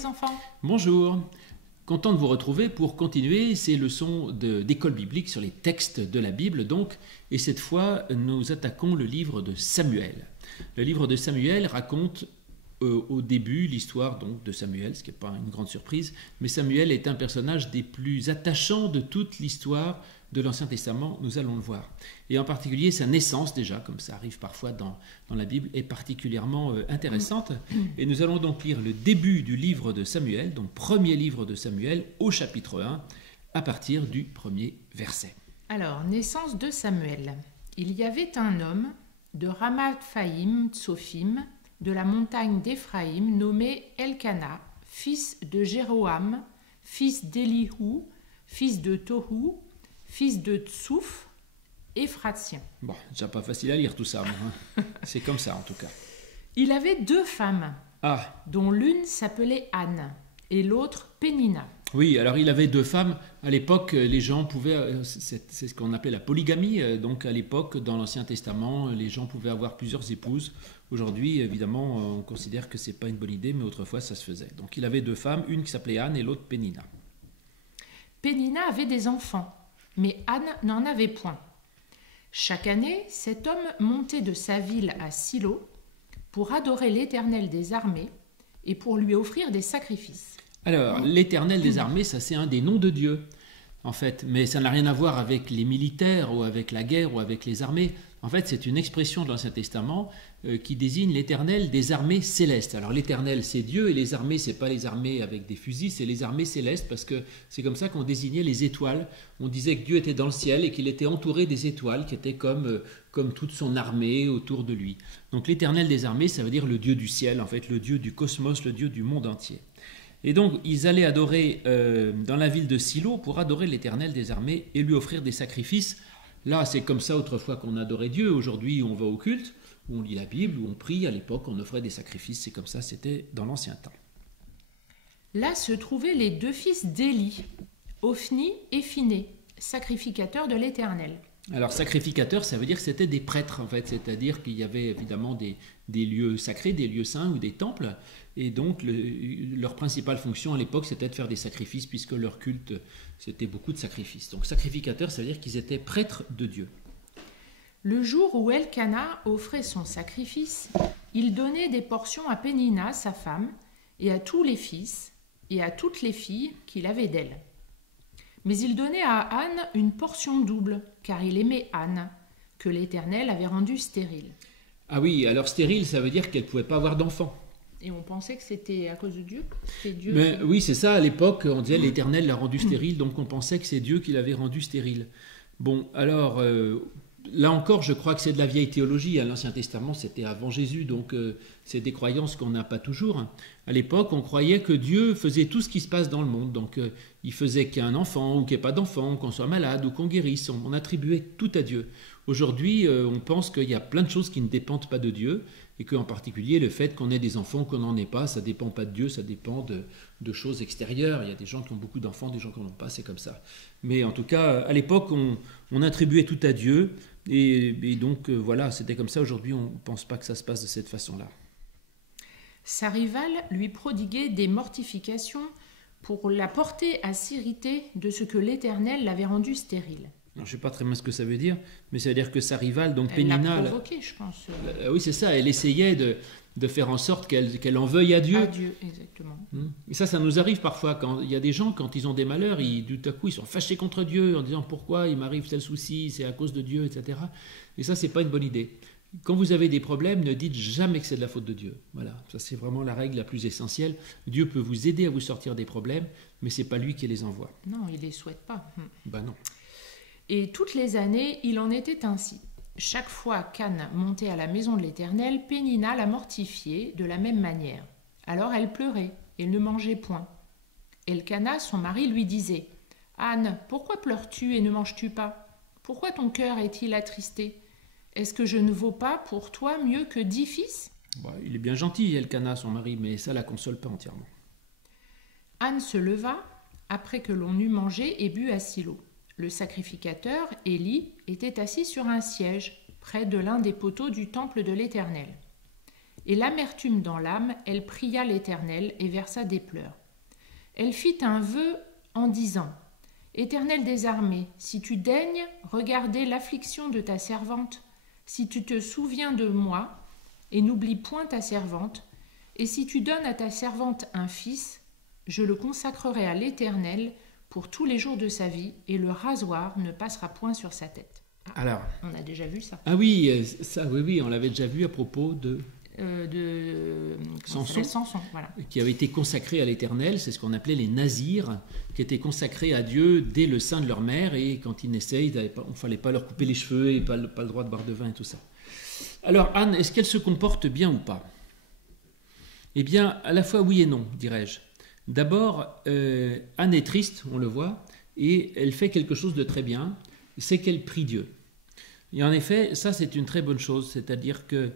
les enfants. Bonjour, content de vous retrouver pour continuer ces leçons d'école biblique sur les textes de la Bible donc, et cette fois nous attaquons le livre de Samuel. Le livre de Samuel raconte au début l'histoire donc de Samuel, ce qui n'est pas une grande surprise, mais Samuel est un personnage des plus attachants de toute l'histoire de l'Ancien Testament, nous allons le voir. Et en particulier sa naissance déjà, comme ça arrive parfois dans la Bible, est particulièrement intéressante. Et nous allons donc lire le début du livre de Samuel, donc premier livre de Samuel au chapitre 1, à partir du premier verset. Alors, naissance de Samuel. Il y avait un homme de Ramathaïm Tsophim, de la montagne d'Éphraïm, nommé Elkana, fils de Jéroham, fils d'Élihu, fils de Tohu, fils de Tsouf, Éphratien. Bon, déjà pas facile à lire tout ça, hein. C'est comme ça en tout cas. Il avait deux femmes, dont l'une s'appelait Anne et l'autre Pénina. Oui, alors il avait deux femmes. À l'époque, les gens pouvaient, c'est ce qu'on appelait la polygamie. Donc à l'époque, dans l'Ancien Testament, les gens pouvaient avoir plusieurs épouses. Aujourd'hui, évidemment, on considère que c'est pas une bonne idée, mais autrefois ça se faisait. Donc il avait deux femmes, une qui s'appelait Anne et l'autre Pénina. Pénina avait des enfants, mais Anne n'en avait point. Chaque année, cet homme montait de sa ville à Silo pour adorer l'Éternel des armées et pour lui offrir des sacrifices. Alors, l'Éternel des armées, ça c'est un des noms de Dieu, en fait. Mais ça n'a rien à voir avec les militaires ou avec la guerre ou avec les armées. En fait, c'est une expression de l'Ancien Testament qui désigne l'Éternel des armées célestes. Alors, l'Éternel, c'est Dieu, et les armées, c'est pas les armées avec des fusils, c'est les armées célestes, parce que c'est comme ça qu'on désignait les étoiles. On disait que Dieu était dans le ciel et qu'il était entouré des étoiles, qui étaient comme toute son armée autour de lui. Donc, l'Éternel des armées, ça veut dire le Dieu du ciel, en fait, le Dieu du cosmos, le Dieu du monde entier. Et donc, ils allaient adorer dans la ville de Silo pour adorer l'Éternel des armées et lui offrir des sacrifices. Là, c'est comme ça autrefois qu'on adorait Dieu. Aujourd'hui, on va au culte, où on lit la Bible, où on prie. À l'époque, on offrait des sacrifices. C'est comme ça, c'était dans l'ancien temps. Là se trouvaient les deux fils d'Élie, Ophni et Phiné, sacrificateurs de l'Éternel. Alors, sacrificateurs, ça veut dire que c'était des prêtres, en fait. C'est-à-dire qu'il y avait évidemment des lieux sacrés, des lieux saints ou des temples. Et donc, leur principale fonction à l'époque, c'était de faire des sacrifices, puisque leur culte, c'était beaucoup de sacrifices. Donc, sacrificateurs, ça veut dire qu'ils étaient prêtres de Dieu. Le jour où Elkana offrait son sacrifice, il donnait des portions à Pénina, sa femme, et à tous les fils, et à toutes les filles qu'il avait d'elle. Mais il donnait à Anne une portion double, car il aimait Anne, que l'Éternel avait rendue stérile. Ah oui, alors stérile, ça veut dire qu'elle ne pouvait pas avoir d'enfant. Et on pensait que c'était à cause de Dieu. C'est Dieu. Mais, oui, c'est ça, à l'époque, on disait l'Éternel l'a rendue stérile, donc on pensait que c'est Dieu qui l'avait rendue stérile. Bon, alors, là encore, je crois que c'est de la vieille théologie. L'Ancien Testament, c'était avant Jésus, donc c'est des croyances qu'on n'a pas toujours. À l'époque, on croyait que Dieu faisait tout ce qui se passe dans le monde. Donc, il faisait qu'il y ait un enfant ou qu'il n'y ait pas d'enfant, qu'on soit malade ou qu'on guérisse. On attribuait tout à Dieu. Aujourd'hui, on pense qu'il y a plein de choses qui ne dépendent pas de Dieu et qu'en particulier, le fait qu'on ait des enfants ou qu'on n'en ait pas, ça ne dépend pas de Dieu, ça dépend de choses extérieures. Il y a des gens qui ont beaucoup d'enfants, des gens qui n'en ont pas, c'est comme ça. Mais en tout cas, à l'époque, on attribuait tout à Dieu et donc voilà, c'était comme ça. Aujourd'hui, on ne pense pas que ça se passe de cette façon-là. Sa rivale lui prodiguait des mortifications pour la porter à s'irriter de ce que l'Éternel l'avait rendu stérile. Alors, je ne sais pas très bien ce que ça veut dire, mais ça veut dire que sa rivale, donc Elle Pénina... l'a provoqué, je pense. Oui, c'est ça, elle essayait de faire en sorte qu'elle en veuille à Dieu. À Dieu, exactement. Et ça nous arrive parfois. Quand il y a des gens, quand ils ont des malheurs, tout à coup, ils sont fâchés contre Dieu en disant « Pourquoi il m'arrive tel souci, c'est à cause de Dieu, etc. » Et ça, c'est pas une bonne idée. Quand vous avez des problèmes, ne dites jamais que c'est de la faute de Dieu. Voilà, ça c'est vraiment la règle la plus essentielle. Dieu peut vous aider à vous sortir des problèmes, mais c'est pas lui qui les envoie. Non, il les souhaite pas. Ben non. Et toutes les années, il en était ainsi. Chaque fois qu'Anne montait à la maison de l'Éternel, Pénina la mortifiait de la même manière. Alors elle pleurait et ne mangeait point. Elkana, son mari, lui disait « Anne, pourquoi pleures-tu et ne manges-tu pas? Pourquoi ton cœur est-il attristé? Est-ce que je ne vaux pas pour toi mieux que 10 fils ?» Il est bien gentil, Elkana, son mari, mais ça la console pas entièrement. Anne se leva après que l'on eut mangé et bu à Silo. Le sacrificateur, Élie, était assis sur un siège près de l'un des poteaux du temple de l'Éternel. Et l'amertume dans l'âme, elle pria l'Éternel et versa des pleurs. Elle fit un vœu en disant, « Éternel des armées, si tu daignes regarder l'affliction de ta servante, si tu te souviens de moi et n'oublie point ta servante, et si tu donnes à ta servante un fils, je le consacrerai à l'Éternel pour tous les jours de sa vie, et le rasoir ne passera point sur sa tête. » Alors, on a déjà vu ça. Ah oui, ça, oui, on l'avait déjà vu à propos de Samson, voilà. Qui avait été consacré à l'Éternel, c'est ce qu'on appelait les nazirs, qui étaient consacrés à Dieu dès le sein de leur mère, et quand ils naissaient, il ne fallait pas leur couper les cheveux et pas le droit de boire de vin et tout ça. Alors Anne, est-ce qu'elle se comporte bien ou pas? Eh bien, à la fois oui et non, dirais-je. D'abord, Anne est triste, on le voit, et elle fait quelque chose de très bien, c'est qu'elle prie Dieu. Et en effet, ça c'est une très bonne chose, c'est-à-dire que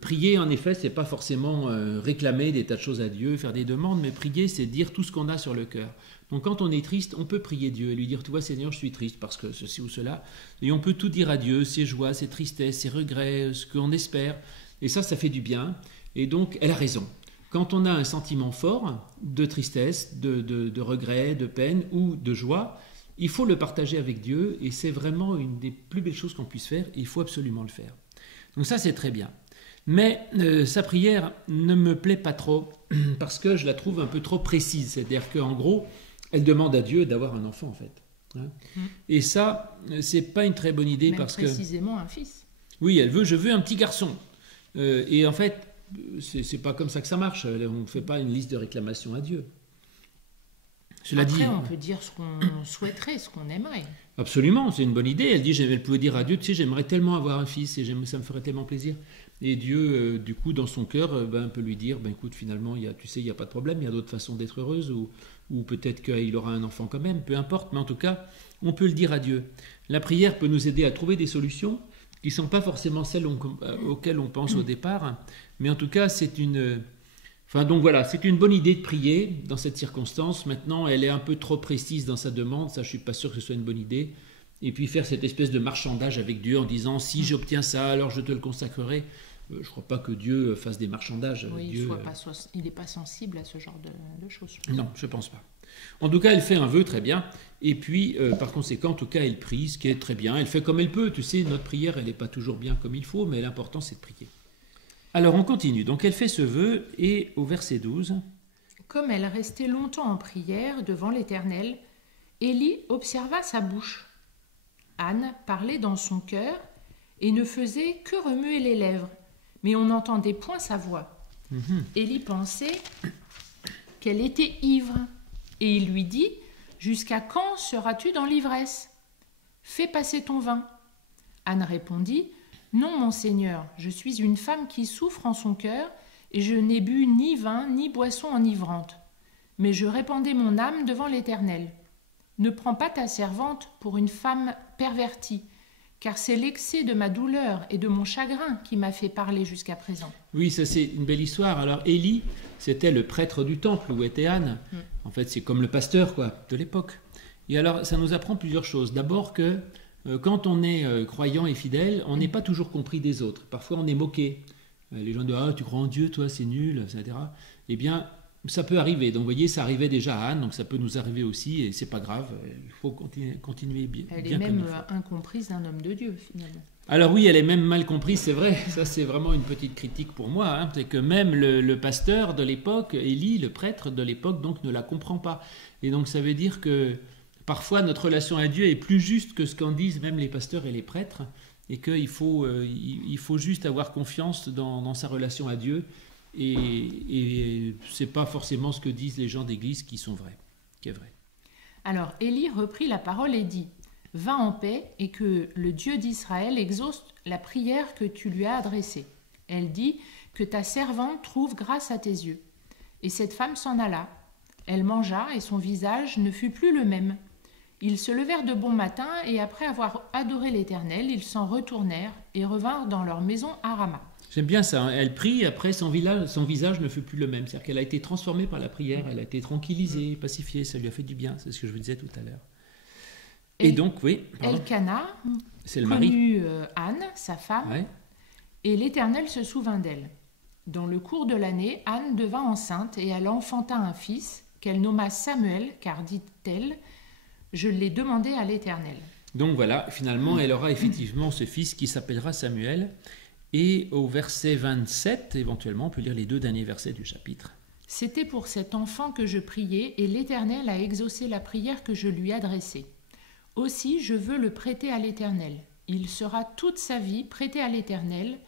prier, en effet, c'est pas forcément réclamer des tas de choses à Dieu, faire des demandes, mais prier, c'est dire tout ce qu'on a sur le cœur. Donc quand on est triste, on peut prier Dieu et lui dire, tu vois Seigneur, je suis triste parce que ceci ou cela, et on peut tout dire à Dieu, ses joies, ses tristesses, ses regrets, ce qu'on espère, et ça fait du bien, et donc elle a raison. Quand on a un sentiment fort de tristesse, de regret, de peine ou de joie, il faut le partager avec Dieu, et c'est vraiment une des plus belles choses qu'on puisse faire, et il faut absolument le faire. Donc ça c'est très bien. Mais sa prière ne me plaît pas trop parce que je la trouve un peu trop précise. C'est-à-dire qu'en gros, elle demande à Dieu d'avoir un enfant en fait. Hein. Et ça, c'est pas une très bonne idée. Même parce précisément un fils. Oui, je veux un petit garçon. Et en fait, c'est pas comme ça que ça marche. On ne fait pas une liste de réclamations à Dieu. Après, on peut dire ce qu'on souhaiterait, ce qu'on aimerait. Absolument, c'est une bonne idée. Elle pouvait dire à Dieu, tu sais, j'aimerais tellement avoir un fils et ça me ferait tellement plaisir. Et Dieu, du coup, dans son cœur, peut lui dire, écoute, finalement, il n'y a pas de problème, il y a d'autres façons d'être heureuse, ou peut-être qu'il aura un enfant quand même, peu importe, mais en tout cas, on peut le dire à Dieu. La prière peut nous aider à trouver des solutions qui ne sont pas forcément celles auxquelles on pense au départ, mais en tout cas, c'est une bonne idée de prier dans cette circonstance. Maintenant, elle est un peu trop précise dans sa demande, ça, je ne suis pas sûr que ce soit une bonne idée. Et puis faire cette espèce de marchandage avec Dieu en disant, si j'obtiens ça, alors je te le consacrerai. Je ne crois pas que Dieu fasse des marchandages. Oui, Dieu, il n'est pas sensible à ce genre de choses. Non, je ne pense pas. En tout cas, elle fait un vœu très bien. Et puis, par conséquent, en tout cas, elle prie, ce qui est très bien. Elle fait comme elle peut. Tu sais, notre prière, elle n'est pas toujours bien comme il faut, mais l'important, c'est de prier. Alors, on continue. Donc, elle fait ce vœu, et au verset 12... Comme elle restait longtemps en prière devant l'Éternel, Élie observa sa bouche. Anne parlait dans son cœur et ne faisait que remuer les lèvres, mais on n'entendait point sa voix. Élie pensait qu'elle était ivre, et il lui dit, « Jusqu'à quand seras-tu dans l'ivresse? Fais passer ton vin. » Anne répondit, « Non, mon Seigneur, je suis une femme qui souffre en son cœur, et je n'ai bu ni vin ni boisson enivrante. Mais je répandais mon âme devant l'Éternel. Ne prends pas ta servante pour une femme pervertie, car c'est l'excès de ma douleur et de mon chagrin qui m'a fait parler jusqu'à présent. » Oui, ça c'est une belle histoire. Alors Élie, c'était le prêtre du temple où était Anne. En fait, c'est comme le pasteur de l'époque. Et alors, ça nous apprend plusieurs choses. D'abord que quand on est croyant et fidèle, on n'est pas toujours compris des autres. Parfois, on est moqué. Les gens disent « Ah, tu crois en Dieu, toi, c'est nul, etc. » Eh bien, ça peut arriver. Donc, vous voyez, ça arrivait déjà à Anne, donc ça peut nous arriver aussi, et c'est pas grave. Il faut continuer bien. Elle est même incomprise d'un homme de Dieu, finalement. Alors oui, elle est même mal comprise, c'est vrai. Ça, c'est vraiment une petite critique pour moi. Hein. C'est que même le pasteur de l'époque, Élie, le prêtre de l'époque, donc ne la comprend pas. Et donc, ça veut dire que parfois, notre relation à Dieu est plus juste que ce qu'en disent même les pasteurs et les prêtres, et qu'il faut, il faut juste avoir confiance dans sa relation à Dieu. Et ce n'est pas forcément ce que disent les gens d'église qui est vrai. Alors Élie reprit la parole et dit, « Va en paix et que le Dieu d'Israël exauce la prière que tu lui as adressée. » Elle dit, « Que ta servante trouve grâce à tes yeux. » Et cette femme s'en alla. Elle mangea et son visage ne fut plus le même. Ils se levèrent de bon matin et après avoir adoré l'Éternel, ils s'en retournèrent et revinrent dans leur maison à Rama. J'aime bien ça. Elle prie, après son visage ne fut plus le même. C'est-à-dire qu'elle a été transformée par la prière, elle a été tranquillisée, pacifiée, ça lui a fait du bien. C'est ce que je vous disais tout à l'heure. Et donc, oui. Elkana c'est le mari. Anne, sa femme, et l'Éternel se souvint d'elle. Dans le cours de l'année, Anne devint enceinte et elle enfanta un fils qu'elle nomma Samuel, car dit-elle, je l'ai demandé à l'Éternel. Donc voilà, finalement, elle aura effectivement ce fils qui s'appellera Samuel. Et au verset 27, éventuellement, on peut lire les 2 derniers versets du chapitre. C'était pour cet enfant que je priais, et l'Éternel a exaucé la prière que je lui adressais. Aussi, je veux le prêter à l'Éternel. Il sera toute sa vie prêté à l'Éternel,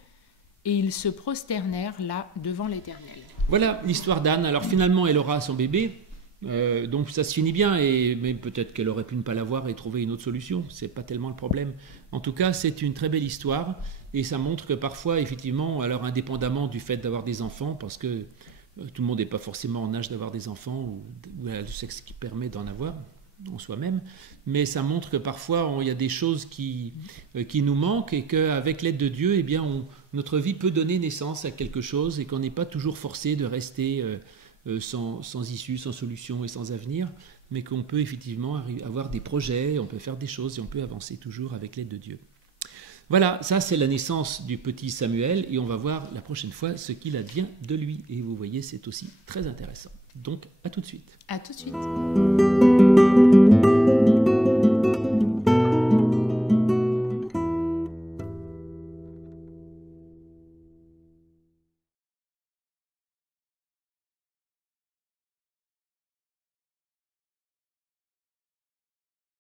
et ils se prosternèrent là devant l'Éternel. Voilà l'histoire d'Anne. Alors finalement, elle aura son bébé. Donc ça se finit bien, mais peut-être qu'elle aurait pu ne pas l'avoir et trouver une autre solution. C'est pas tellement le problème. En tout cas, c'est une très belle histoire et ça montre que parfois, effectivement, alors indépendamment du fait d'avoir des enfants, parce que tout le monde n'est pas forcément en âge d'avoir des enfants ou le sexe qui permet d'en avoir en soi-même, mais ça montre que parfois il y a des choses qui nous manquent et qu'avec l'aide de Dieu, eh bien, notre vie peut donner naissance à quelque chose et qu'on n'est pas toujours forcé de rester sans issue, sans solution et sans avenir, mais qu'on peut effectivement avoir des projets, on peut faire des choses et on peut avancer toujours avec l'aide de Dieu. Voilà, ça c'est la naissance du petit Samuel et on va voir la prochaine fois ce qu'il advient de lui. Et vous voyez, c'est aussi très intéressant. Donc, à tout de suite. À tout de suite.